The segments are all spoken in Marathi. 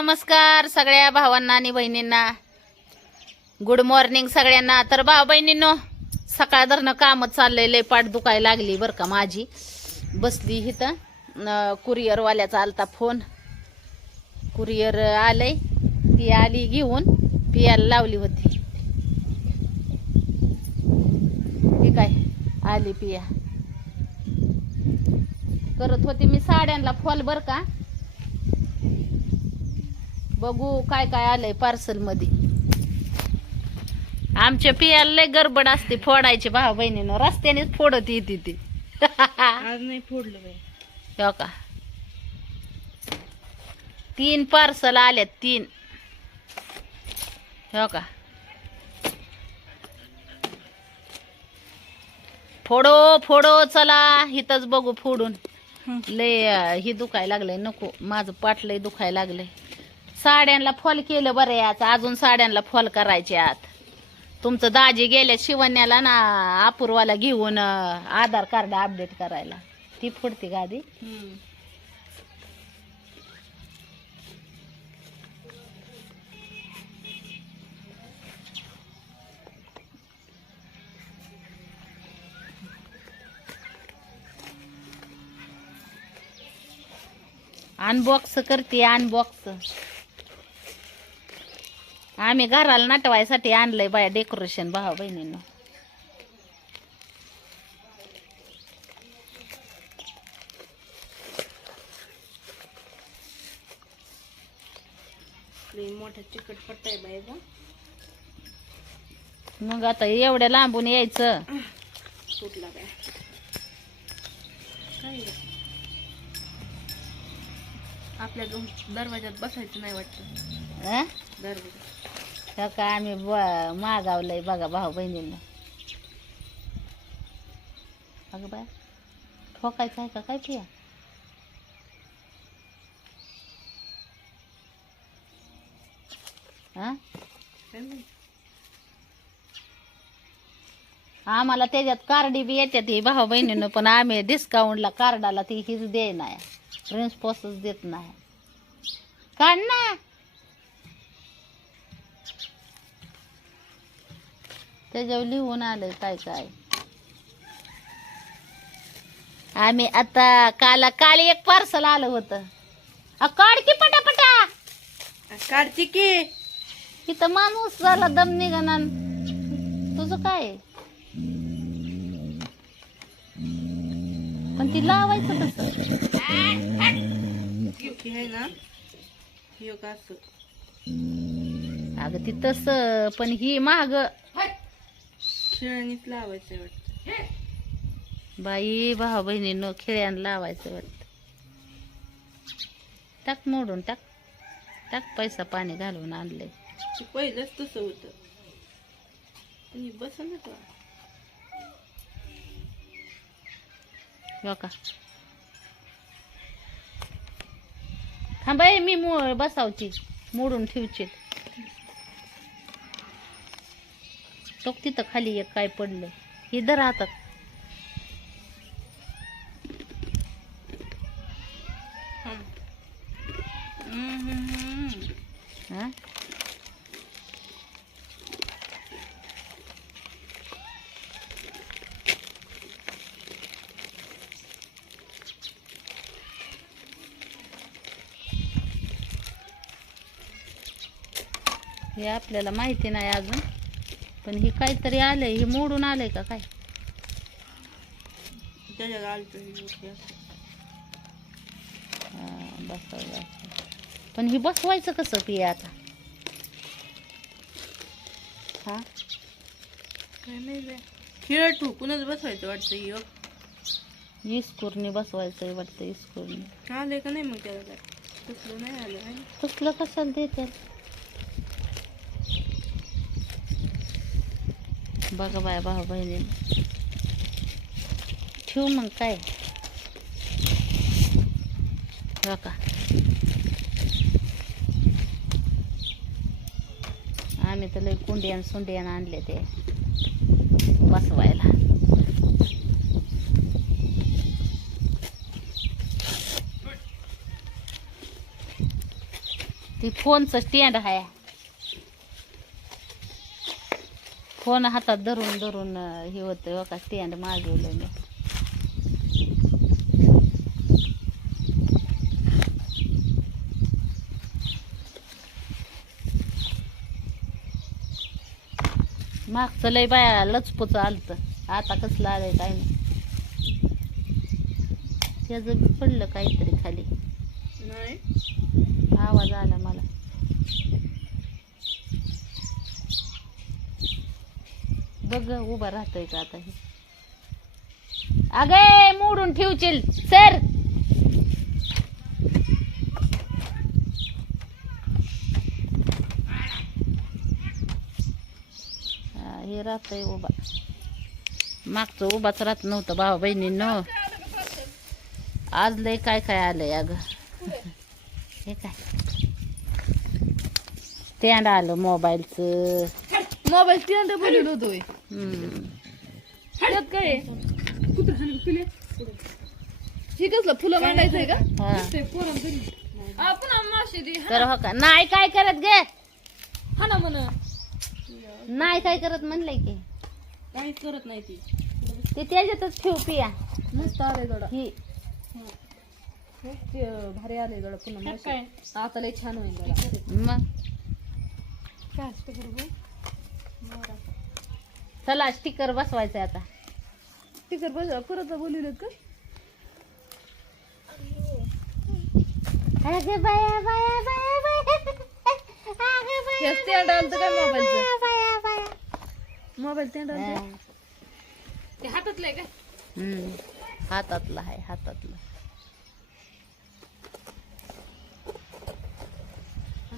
नमस्कार सगळ्या भावांना आणि बहिणींना. गुड मॉर्निंग सगळ्यांना. तर भाव बहिणींनो सकाळ धरणं कामच चाललंय लय पाठ दुखायला लागली बरं का माझी. बसली इथं. कुरिअरवाल्याचा आलता फोन कुरिअर आलंय. ती आली घेऊन. पियाला लावली होती. हे काय? आली पिया. करत होती मी साड्यांना फॉल बरं का? बघू काय काय आलंय पार्सलमध्ये. आमच्या पियाला लय गडबड असते फोडायची भाऊ बहिणीनं. रस्त्यानेच फोडत येते ती. आज नाही फोडलं बाई. हो का? तीन पार्सल आल्यात तीन. हो का? फोडो फोडो चला. इथंच बघू फोडून. लय ही दुखायला लागलंय नको. माझं पाठ लय दुखायला लागलंय. साड्यांना फॉल केलं बरं याचं. अजून साड्यांना फॉल करायचे आत. तुमचं दाजी गेल्या शिवण्याला ना अपूर्वाला घेऊन आधार कार्ड अपडेट करायला. ती फुडती गादी. अनबॉक्स करते अनबॉक्स आम्ही घराला नटवायसाठी आणलंय बाया डेकोरेशन भावा बहिणींनो लई मोठा चिकट पट्टा आहे बाई गं. मग आता एवढ्या लांबून यायचं काय? आपल्या दो- दरवाजात बसायचं नाही वाटतं? दरवाजा हो का आम्ही ब- मागावलंय बघा भाऊ बहिणींना. अगं बाय ठोकायचं आहे का? काय पिया? हा? आम्हाला त्याच्यात कार्डी बी येतात ही भाऊ बहिणीनं पण आम्ही डिस्काउंटला कार्डाला ती हीच दे नाही रिस्पॉन्सच देत नाही. काढ ना. त्याच्यावर लिहून आलंय काय काय. आम्ही आता काल काल एक पार्सल आलं होतं. अ, काढ की पटापटा. काढते की इथं माणूस झाला दम निघाना तुझं काय? आहे? पण ती लावायचं कसं? आहे ना? असं अगं ती तस पण ही महाग शिळणीच लावायचं वाटतं. बाई भाऊ बहिणीनं खेळ्यान लावायचं वाटत. टाक मोडून टाक. टाक पैसा पाणी घालून आणले पहिलंच तसं होतं. ही बस ना का हो का? थांबाय मी मो बसावची. मोडून ठेवची तो तिथं खाली एक काय पडलं ही धर हातात. हम्म, हम्म, हम्म. हा हे आपल्याला माहिती नाही अजून पण हे काहीतरी आलंय हे मोडून आलंय का काय? त्याच्यात आलतं हे मोठी. असं. हा, बसवायचं असं. पण हे बसवायचं कसं पिये आता? हा? काय नाही बाई. खिळ ठोकूनच बसवायचं वाटतं ही इस्कुरणी बसवायचं वाटतं आलंय का नाही मग त्याला काय? तसलं नाही आलं आहे. कसलं कशाला देते बघा बाय भाऊ बहिणी ठेवू मग काय? हो आम्ही तर लय कुंडियान सुंडियान आणले ते बसवायला. ती फोनचं स्टँड आहे. फोन हातात धरून धरून हे होतं हो का स्टँड मागवलं मी. मागचं लय बाया लचपुच आलत. आता कसलं आलंय काय नाही. त्याचं बी पडलं काहीतरी खाली. नाही. आवाज आला मला. बघ उभा राहतोय का आता हे? अगे मोडून ठेवशील. सर. हे राहतंय उभा. मागचं उभाच राहत नव्हतं भावा बहिणीनं. आज लय काय काय आलंय अगं. हे काय? स्टँड आलं मोबाईलचं. मोबाईल स्टँड बोलून होतोय हे. कसलं फुलं मांडायचंय का? हा. आपण माशी दे तर हो का? नाही काय करत गे? हा ना म्हण. नाही काय करत म्हणलंय की? काहीच करत नाही ती. ते त्याच्यातच ठेव पिया. मस्त आलंय थोडा ही. भारी आलंय थोडा पुन्हा काय? आता लय छान होईल. मग? काय असतं बरोबर? चला स्टिकर बसवायचंय आता. स्टिकर बस परत बोललेत का? अगे बाया बाया आलं काय मोबाईलचं? बाया बाया मोबाईल आलं. ते हातातलं आहे हम्म. हातातलं आहे हातातलं.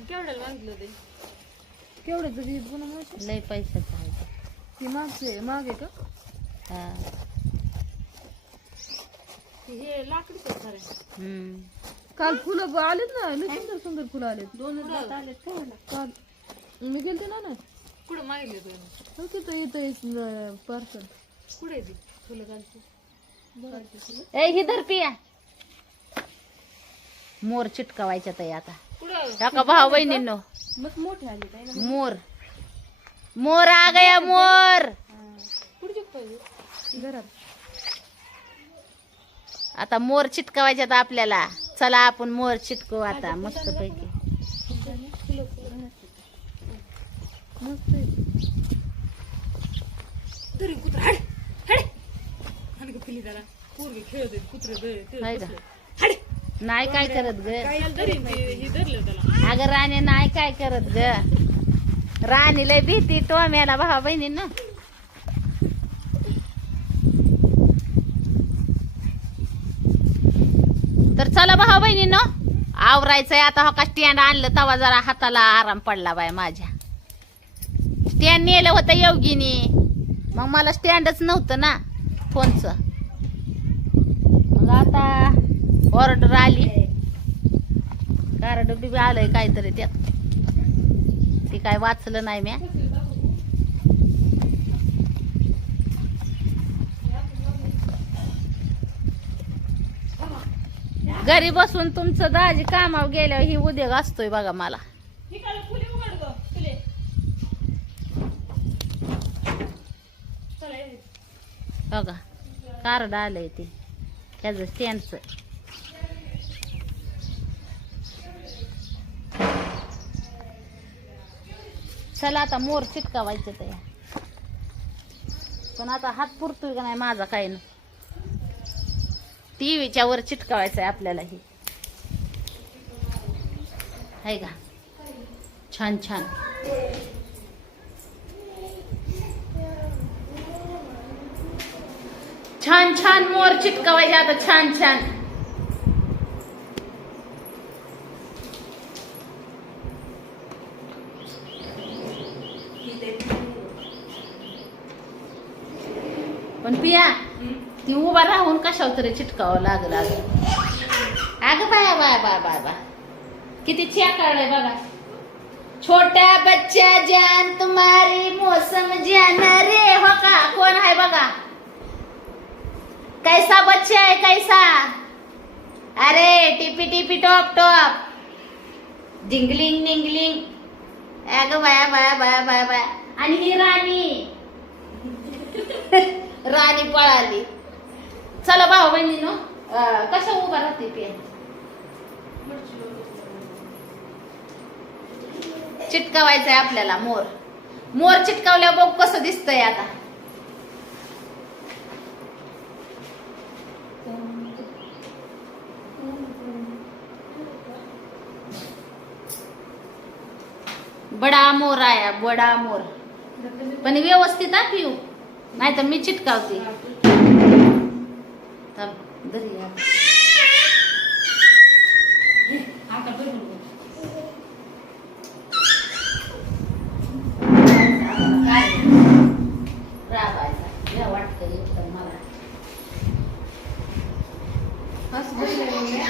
केवढ्याला मागितलं ते? पुन्हा माहिती? लय पैशाचं. आहे ते. ती मागचे माग आहे का? हा. हे लाकडीच आहे. हम्म. काल फुलं ब- आलेत ना? लय सुंदर सुंदर फुलं आलेत. दोन आलेत काल मी गेलते ना ना? कुठं मागितले तुम्ही? हो तिथं येतं पार्सल कुठे ती? फुलं घालते ए ही धर पिया. मोर चिटकावायच्यात आहे आता. कुठं? टाका भाऊ बहिणींनो. मग मोठे आले काय ना? मोर. मोर आ गया मोर. आता मोर चिटकावायच्यात आपल्याला. चला आपण मोर चिटकू आता मस्त पैकी नाही काय करत ग. हे अगं राणी नाही काय करत ग. राणी लय भीती टोम्याला भावा बहिणींनो. तर चला भावा बहिणींनो आवरायचंय आता हो का स्टँड आणलं तवा जरा हाताला आराम पडला बाय माझ्या. स्टँड नेलं होतं योगिनी. मग मला स्टँडच नव्हतं ना फोनचं. मग आता ऑर्डर आली. कार्ड बी आलंय काहीतरी त्यात. ते काय वाचलं नाही म्या. घरी बसून तुमचं दाजी कामावर गेल्यावर ही उद्योग असतोय बघा मला. बघा कार्ड आलंय ते. त्याचं. स्टँडचं चला आता मोर चिटकावायचे ते. पण आता हात पुरतोय का नाही माझा काय ना टीव्हीच्या वर चिटकावायचं आहे आपल्याला हे. आहे का? छान छान. छान छान मोर चिटकावायचे आता. छान छान. पण पिया ती उभा राहून कशावर तरी चिटकावं लागलं अगं. अगं बाया बाया बाय बाय बा किती चिया काढलाय बघा. छोटा बच्चा जान तुम्हारी मौसम जान रे. हो का? कोण आहे बघा? कैसा बच्चा आहे कैसा? अरे टिपी टिपी टॉप टॉप. जिंगलिंग निंगलिंग. अगं बाया बाया बाया बाया बाया. आणि ही राणी. राणी पळाली. चला भाऊ बहिणीनो कशा उभा राहते ते? चिटकावायचंय आपल्याला मोर. मोर चिटकावल्या बघ कसं दिसतंय आता. बडा मोर आया बडा मोर. पण व्यवस्थित आ पिऊ? नाही तर मी चिटकावते थांब, धरी आता. आता बरोबर काय राबायचा या वाटतं एकदम मला असं बसलं मी.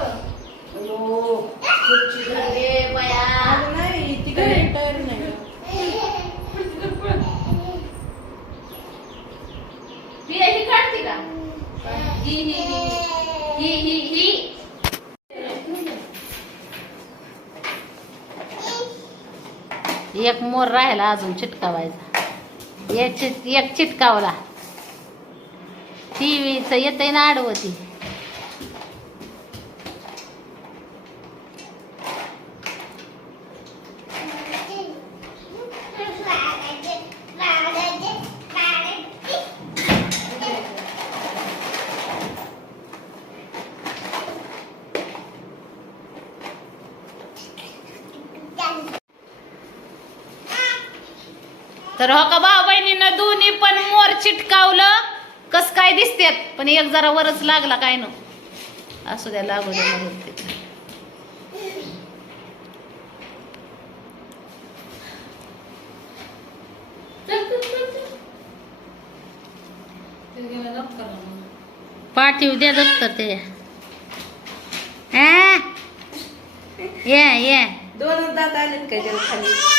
अयो, खुर्ची धरले बया. अगं नाही तिकडे टायर नाही गं. पिया ही काढते का ही ही ही ही ही ही एक मोर राहिला अजून चिटकावायचा एक चिट एक चिटकावला टीव्हीच येतंय ना आडवती तर हो का भाऊ बहिणीनं दोन्ही पण मोर चिटकावलं? कस काय दिसतेत? पण एक जरा वरच लागला काय न? असू द्या लागू द्या. पाठीव द्या दत्तर ते. हा? ये ये. दोनच दात आलेत का खाली?